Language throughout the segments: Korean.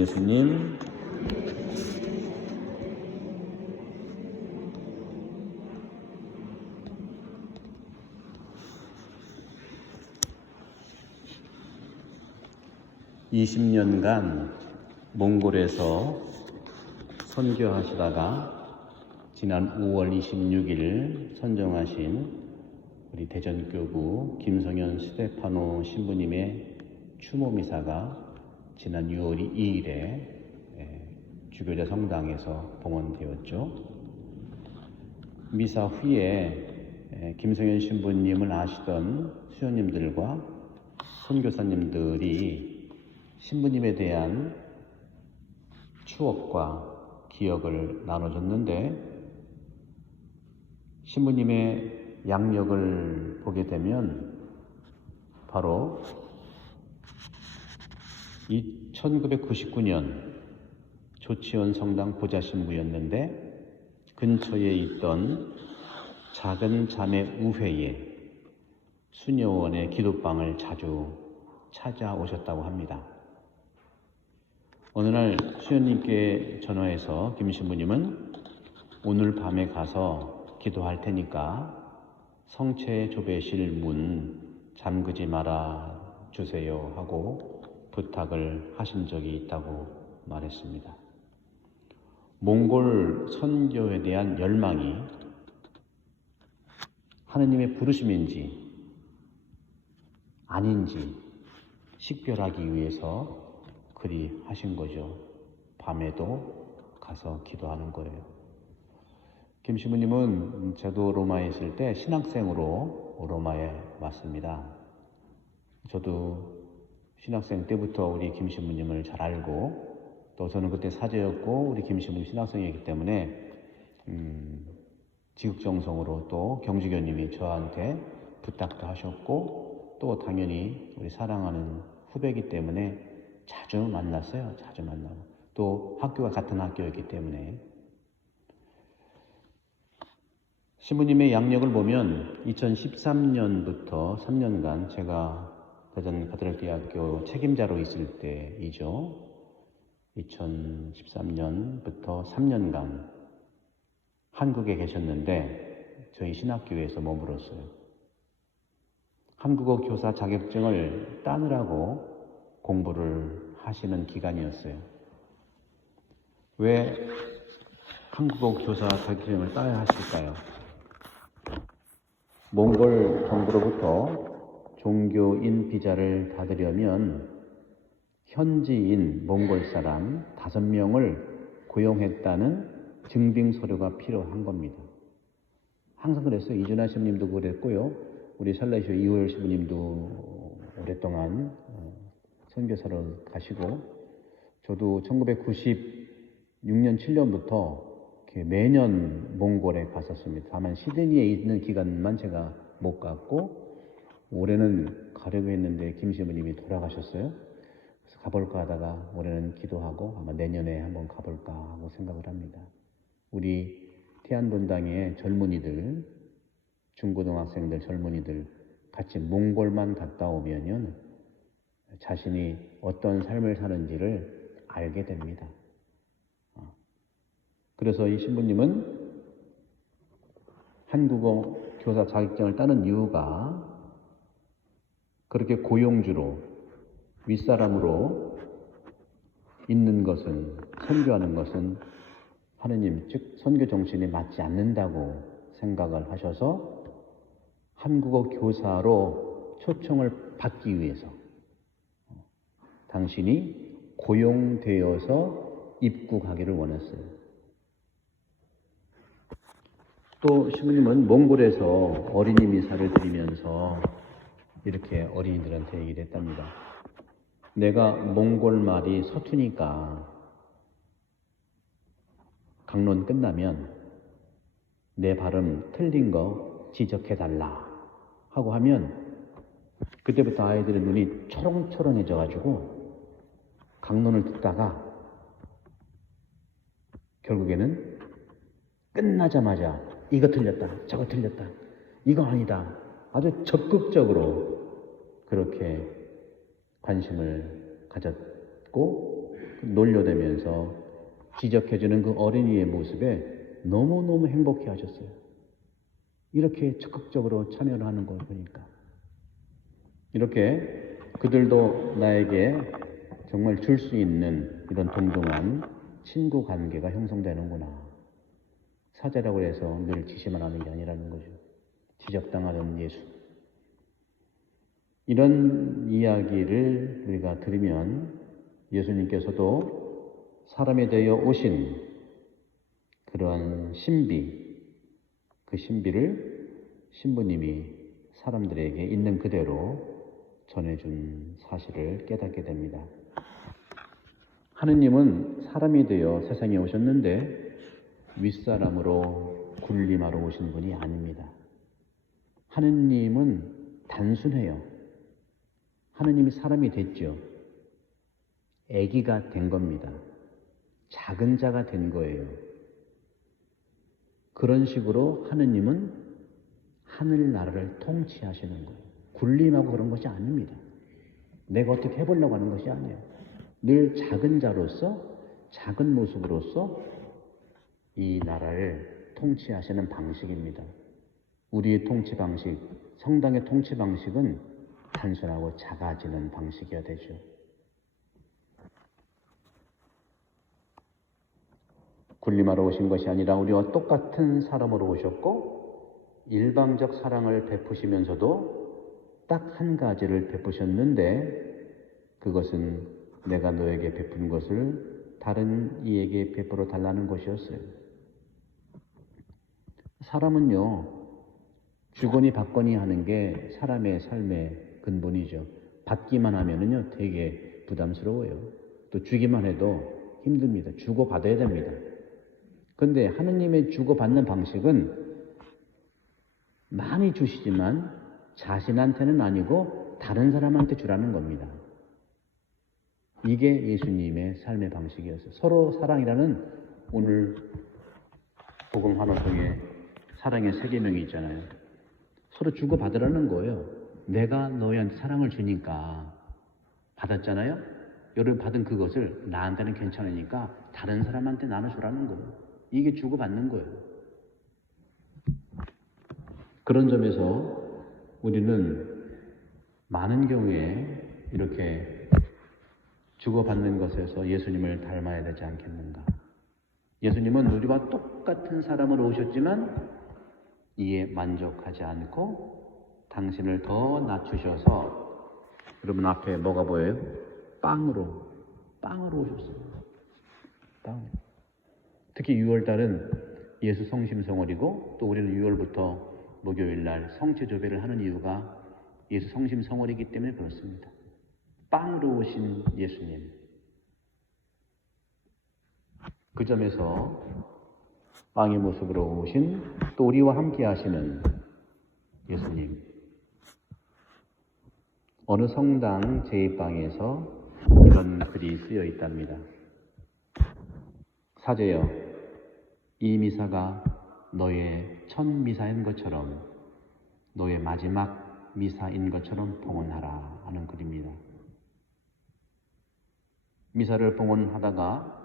예수님, (20년간) 몽골에서 선교하시다가 지난 5월 26일 선정하신 우리 대전교구 김성현 스테파노 신부님의 추모미사가 지난 6월 2일에 주교자 성당에서 봉헌되었죠. 미사 후에 김성현 신부님을 아시던 수녀님들과 선교사님들이 신부님에 대한 추억과 기억을 나눠줬는데, 신부님의 양력을 보게 되면 바로 1999년 조치원 성당 보좌신부였는데, 근처에 있던 작은 자매 우회에 수녀원의 기도방을 자주 찾아오셨다고 합니다. 어느 날 수녀님께 전화해서 김 신부님은 오늘 밤에 가서 기도할 테니까 성체 조배실 문 잠그지 말아 주세요 하고 부탁을 하신 적이 있다고 말했습니다. 몽골 선교에 대한 열망이 하느님의 부르심인지 아닌지 식별하기 위해서 그리 하신 거죠. 밤에도 가서 기도하는 거예요. 김 신부님은 저도 로마에 있을 때 신학생으로 로마에 왔습니다. 저도 신학생 때부터 우리 김 신부님을 잘 알고, 또 저는 그때 사제였고 우리 김 신부님 신학생이기 때문에 지극정성으로 또 경주교님이 저한테 부탁도 하셨고, 또 당연히 우리 사랑하는 후배이기 때문에 자주 만났어요. 자주 만나고, 또 학교가 같은 학교였기 때문에. 신부님의 양력을 보면 2013년부터 3년간 제가 대전 가톨릭대학교 책임자로 있을 때이죠. 2013년부터 3년간 한국에 계셨는데 저희 신학교에서 머물었어요. 한국어 교사 자격증을 따느라고 공부를 하시는 기간이었어요. 왜 한국어 교사 자격증을 따야 하실까요? 몽골 정부로부터 종교인 비자를 받으려면 현지인 몽골 사람 5명을 고용했다는 증빙 서류가 필요한 겁니다. 항상 그랬어요. 이준하 신부님도 그랬고요. 우리 살라시오 이호열 신부님도 오랫동안 선교사로 가시고, 저도 1996년, 7년부터 매년 몽골에 갔었습니다. 다만 시드니에 있는 기간만 제가 못 갔고, 올해는 가려고 했는데 김 신부님이 돌아가셨어요. 그래서 가볼까 하다가 올해는 기도하고 아마 내년에 한번 가볼까 하고 생각을 합니다. 우리 태안본당의 젊은이들, 중고등학생들, 젊은이들 같이 몽골만 갔다 오면은 자신이 어떤 삶을 사는지를 알게 됩니다. 그래서 이 신부님은 한국어 교사 자격증을 따는 이유가 그렇게 고용주로, 윗사람으로 있는 것은, 선교하는 것은 하느님, 즉 선교 정신에 맞지 않는다고 생각을 하셔서 한국어 교사로 초청을 받기 위해서 당신이 고용되어서 입국하기를 원했어요. 또 신부님은 몽골에서 어린이 미사를 드리면서 이렇게 어린이들한테 얘기를 했답니다. 내가 몽골 말이 서투니까 강론 끝나면 내 발음 틀린 거 지적해달라 하고 하면 그때부터 아이들의 눈이 초롱초롱해져가지고 강론을 듣다가 결국에는 끝나자마자 이거 틀렸다, 저거 틀렸다, 이거 아니다, 아주 적극적으로 그렇게 관심을 가졌고, 놀려대면서 지적해주는 그 어린이의 모습에 너무너무 행복해 하셨어요. 이렇게 적극적으로 참여를 하는 걸 보니까. 이렇게 그들도 나에게 정말 줄 수 있는 이런 동등한 친구 관계가 형성되는구나. 사제라고 해서 늘 지시만 하는 게 아니라는 거죠. 지적당하는 예수. 이런 이야기를 우리가 들으면 예수님께서도 사람이 되어 오신 그러한 신비, 그 신비를 신부님이 사람들에게 있는 그대로 전해준 사실을 깨닫게 됩니다. 하느님은 사람이 되어 세상에 오셨는데 윗사람으로 군림하러 오신 분이 아닙니다. 하느님은 단순해요. 하느님이 사람이 됐죠. 아기가 된 겁니다. 작은 자가 된 거예요. 그런 식으로 하느님은 하늘나라를 통치하시는 거예요. 군림하고 그런 것이 아닙니다. 내가 어떻게 해보려고 하는 것이 아니에요. 늘 작은 자로서, 작은 모습으로서 이 나라를 통치하시는 방식입니다. 우리의 통치 방식, 성당의 통치 방식은 단순하고 작아지는 방식이어야 되죠. 군림하러 오신 것이 아니라 우리와 똑같은 사람으로 오셨고 일방적 사랑을 베푸시면서도 딱 한 가지를 베푸셨는데 그것은 내가 너에게 베푼 것을 다른 이에게 베풀어 달라는 것이었어요. 사람은요, 주거니 받거니 하는 게 사람의 삶의 근본이죠. 받기만 하면은요 되게 부담스러워요. 또 주기만 해도 힘듭니다. 주고 받아야 됩니다. 그런데 하느님의 주고받는 방식은 많이 주시지만 자신한테는 아니고 다른 사람한테 주라는 겁니다. 이게 예수님의 삶의 방식이었어요. 서로 사랑이라는 오늘 복음 환호성에 사랑의 세 계명이 있잖아요. 서로 주고받으라는 거예요. 내가 너희한테 사랑을 주니까 받았잖아요. 여러분 받은 그것을 나한테는 괜찮으니까 다른 사람한테 나눠주라는 거예요. 이게 주고받는 거예요. 그런 점에서 우리는 많은 경우에 이렇게 주고받는 것에서 예수님을 닮아야 되지 않겠는가. 예수님은 우리와 똑같은 사람으로 오셨지만 이에 만족하지 않고 당신을 더 낮추셔서 여러분 앞에 뭐가 보여요? 빵으로 오셨어요. 빵. 특히 6월달은 예수 성심성월이고 또 우리는 6월부터 목요일날 성체조배를 하는 이유가 예수 성심성월이기 때문에 그렇습니다. 빵으로 오신 예수님. 그 점에서 빵의 모습으로 오신 또 우리와 함께 하시는 예수님. 어느 성당 제2방에서 이런 글이 쓰여 있답니다. 사제여, 이 미사가 너의 첫 미사인 것처럼 너의 마지막 미사인 것처럼 봉헌하라 하는 글입니다. 미사를 봉헌하다가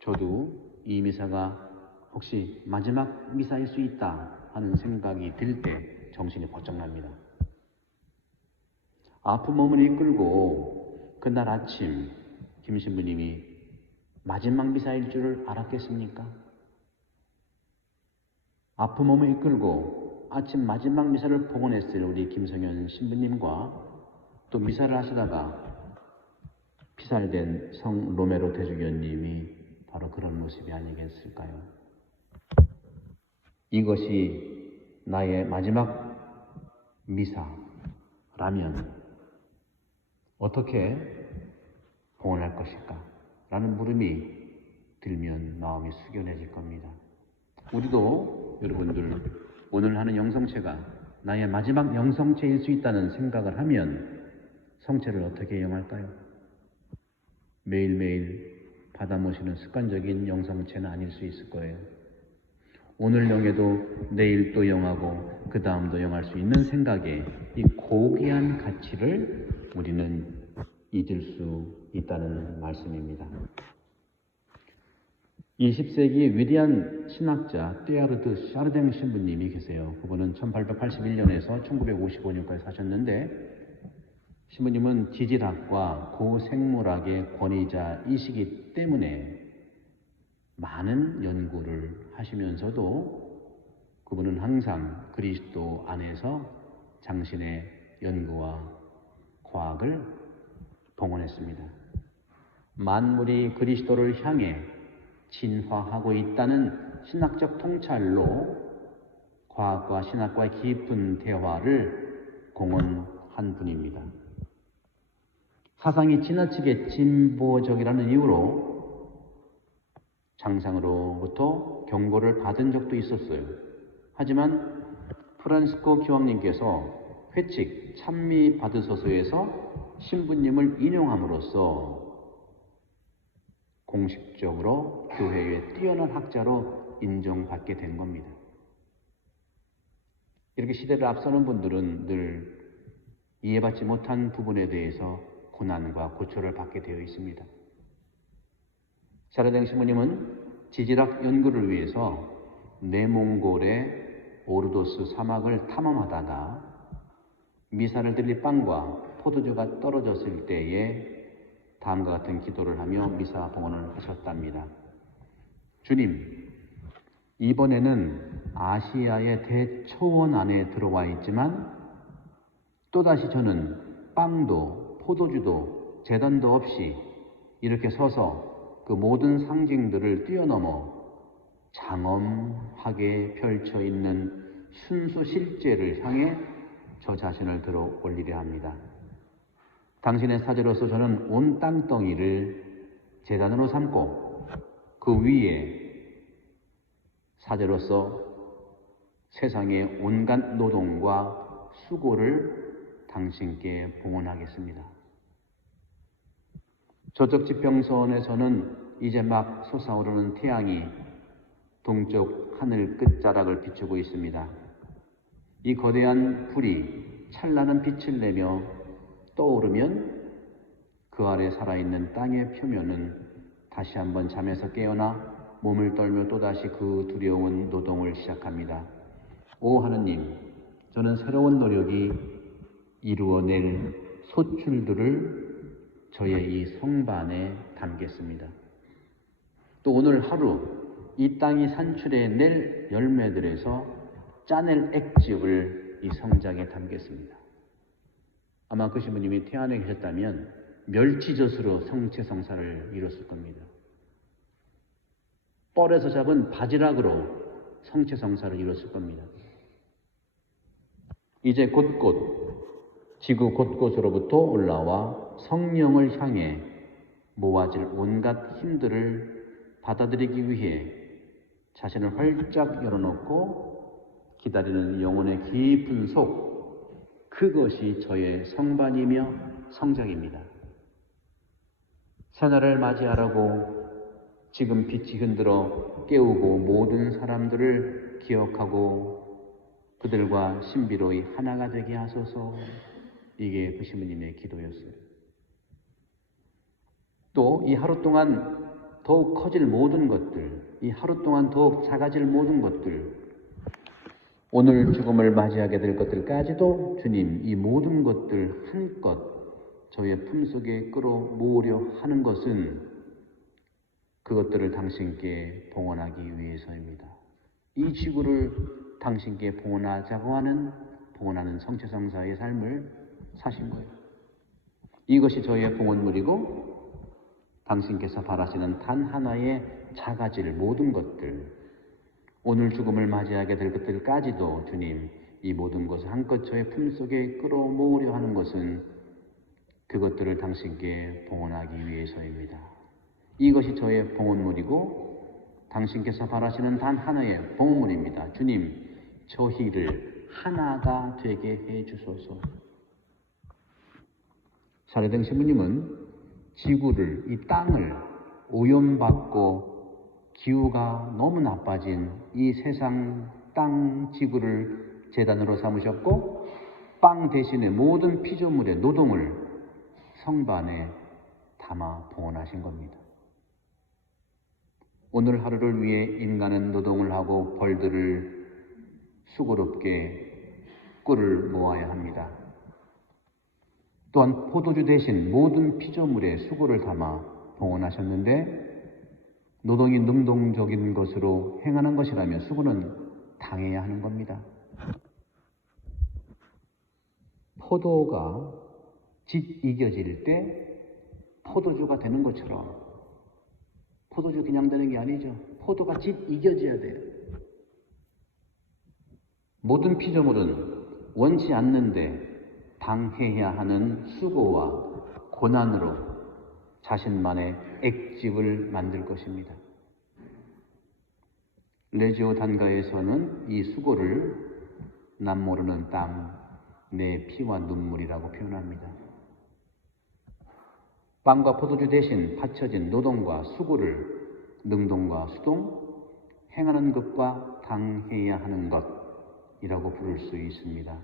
저도 이 미사가 혹시 마지막 미사일 수 있다 하는 생각이 들 때 정신이 번쩍 납니다. 아픈 몸을 이끌고 그날 아침 김 신부님이 마지막 미사일 줄을 알았겠습니까? 아픈 몸을 이끌고 아침 마지막 미사를 봉헌했을 우리 김성현 신부님과 또 미사를 하시다가 피살된 성 로메로 대주교님이 바로 그런 모습이 아니겠을까요? 이것이 나의 마지막 미사라면 어떻게 봉헌할 것일까? 라는 물음이 들면 마음이 숙연해질 겁니다. 우리도 여러분들 오늘 하는 영성체가 나의 마지막 영성체일 수 있다는 생각을 하면 성체를 어떻게 영할까요? 매일매일 받아 모시는 습관적인 영성체는 아닐 수 있을 거예요. 오늘 영해도 내일 또 영하고 그 다음도 영할 수 있는 생각에 이 고귀한 가치를 우리는 잊을 수 있다는 말씀입니다. 20세기 위대한 신학자 떼아르드 샤르댕 신부님이 계세요. 그분은 1881년에서 1955년까지 사셨는데, 신부님은 지질학과 고생물학의 권위자이시기 때문에 많은 연구를 하시면서도 그분은 항상 그리스도 안에서 당신의 연구와 과학을 봉헌했습니다. 만물이 그리스도를 향해 진화하고 있다는 신학적 통찰로 과학과 신학과의 깊은 대화를 공헌한 분입니다. 사상이 지나치게 진보적이라는 이유로 장상으로부터 경고를 받은 적도 있었어요. 하지만 프란시스코 교황님께서 회칙 찬미 받으소서에서 신부님을 인용함으로써 공식적으로 교회의 뛰어난 학자로 인정받게 된 겁니다. 이렇게 시대를 앞서는 분들은 늘 이해받지 못한 부분에 대해서 고난과 고초를 받게 되어 있습니다. 샤르댕 신부님은 지질학 연구를 위해서 내몽골의 오르도스 사막을 탐험하다가 미사를 드릴 빵과 포도주가 떨어졌을 때에 다음과 같은 기도를 하며 미사 봉헌을 하셨답니다. 주님, 이번에는 아시아의 대초원 안에 들어와 있지만 또다시 저는 빵도 포도주도 재단도 없이 이렇게 서서 그 모든 상징들을 뛰어넘어 장엄하게 펼쳐 있는 순수 실제를 향해 저 자신을 들어 올리려 합니다. 당신의 사제로서 저는 온 땅덩이를 제단으로 삼고 그 위에 사제로서 세상의 온갖 노동과 수고를 당신께 봉헌하겠습니다. 저쪽 지평선에서는 이제 막 솟아오르는 태양이 동쪽 하늘 끝자락을 비추고 있습니다. 이 거대한 불이 찬란한 빛을 내며 떠오르면 그 아래 살아있는 땅의 표면은 다시 한번 잠에서 깨어나 몸을 떨며 또다시 그 두려운 노동을 시작합니다. 오 하느님, 저는 새로운 노력이 이루어낼 소출들을 저의 이 성반에 담겠습니다. 또 오늘 하루 이 땅이 산출해낼 열매들에서 짜낼 액즙을 이 성장에 담겠습니다. 아마 그 신부님이 태안에 계셨다면 멸치젓으로 성체성사를 이뤘을 겁니다. 뻘에서 잡은 바지락으로 성체성사를 이뤘을 겁니다. 이제 곳곳 지구 곳곳으로부터 올라와 성령을 향해 모아질 온갖 힘들을 받아들이기 위해 자신을 활짝 열어놓고 기다리는 영혼의 깊은 속, 그것이 저의 성반이며 성장입니다. 새날을 맞이하라고 지금 빛이 흔들어 깨우고 모든 사람들을 기억하고 그들과 신비로이 하나가 되게 하소서. 이게 그 신부님의 기도였어요. 또 이 하루 동안 더욱 커질 모든 것들, 이 하루 동안 더욱 작아질 모든 것들, 오늘 죽음을 맞이하게 될 것들까지도 주님, 이 모든 것들 한껏 저의 품속에 끌어모으려 하는 것은 그것들을 당신께 봉헌하기 위해서입니다. 이 지구를 당신께 봉헌하자고 봉헌하는 성체성사의 삶을 사신 거예요. 이것이 저의 봉헌물이고 당신께서 바라시는 단 하나의 작아질 모든 것들, 오늘 죽음을 맞이하게 될 것들까지도 주님, 이 모든 것을 한껏 저의 품속에 끌어모으려 하는 것은 그것들을 당신께 봉헌하기 위해서입니다. 이것이 저의 봉헌물이고 당신께서 바라시는 단 하나의 봉헌물입니다. 주님, 저희를 하나가 되게 해주소서. 샤르댕 신부님은 지구를, 이 땅을 오염받고 기후가 너무 나빠진 이 세상 땅 지구를 제단으로 삼으셨고 빵 대신에 모든 피조물의 노동을 성부 안에 담아 봉헌하신 겁니다. 오늘 하루를 위해 인간은 노동을 하고 벌들을 수고롭게 꿀을 모아야 합니다. 또한 포도주 대신 모든 피조물에 수고를 담아 봉헌하셨는데 노동이 능동적인 것으로 행하는 것이라면 수고는 당해야 하는 겁니다. 포도가 짓 이겨질 때 포도주가 되는 것처럼 포도주 그냥 되는 게 아니죠. 포도가 짓 이겨져야 돼요. 모든 피조물은 원치 않는데 당해야 하는 수고와 고난으로 자신만의 액집을 만들 것입니다. 레지오 단가에서는 이 수고를 남 모르는 땀, 내 피와 눈물이라고 표현합니다. 빵과 포도주 대신 바쳐진 노동과 수고를 능동과 수동, 행하는 것과 당해야 하는 것이라고 부를 수 있습니다.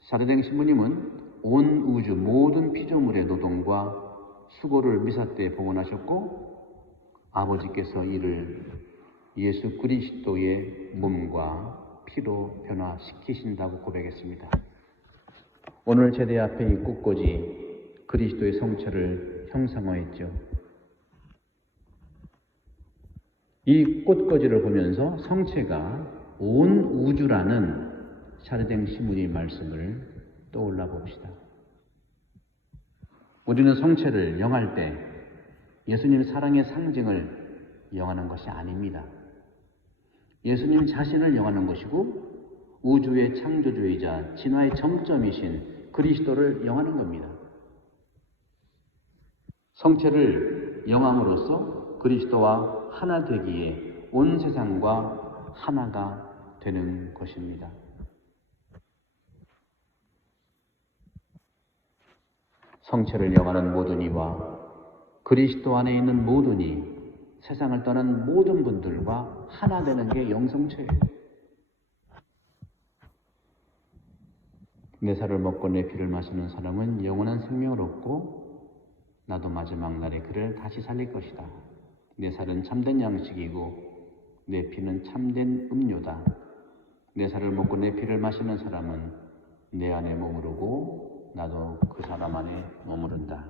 사도행 신부님은 온 우주 모든 피조물의 노동과 수고를 미사 때 봉헌하셨고 아버지께서 이를 예수 그리스도의 몸과 피로 변화시키신다고 고백했습니다. 오늘 제대 앞에 이 꽃꽂이 그리스도의 성체를 형상화했죠. 이 꽃꽂이를 보면서 성체가 온 우주라는 샤르댕 시문의 말씀을 떠올라 봅시다. 우리는 성체를 영할 때 예수님 사랑의 상징을 영하는 것이 아닙니다. 예수님 자신을 영하는 것이고 우주의 창조주이자 진화의 정점이신 그리스도를 영하는 겁니다. 성체를 영함으로써 그리스도와 하나 되기에 온 세상과 하나가 되는 것입니다. 성체를 영하는 모든 이와 그리스도 안에 있는 모든 이, 세상을 떠난 모든 분들과 하나 되는 게 영성체예요. 내 살을 먹고 내 피를 마시는 사람은 영원한 생명을 얻고 나도 마지막 날에 그를 다시 살릴 것이다. 내 살은 참된 양식이고 내 피는 참된 음료다. 내 살을 먹고 내 피를 마시는 사람은 내 안에 머무르고 나도 그 사람 안에 머무른다.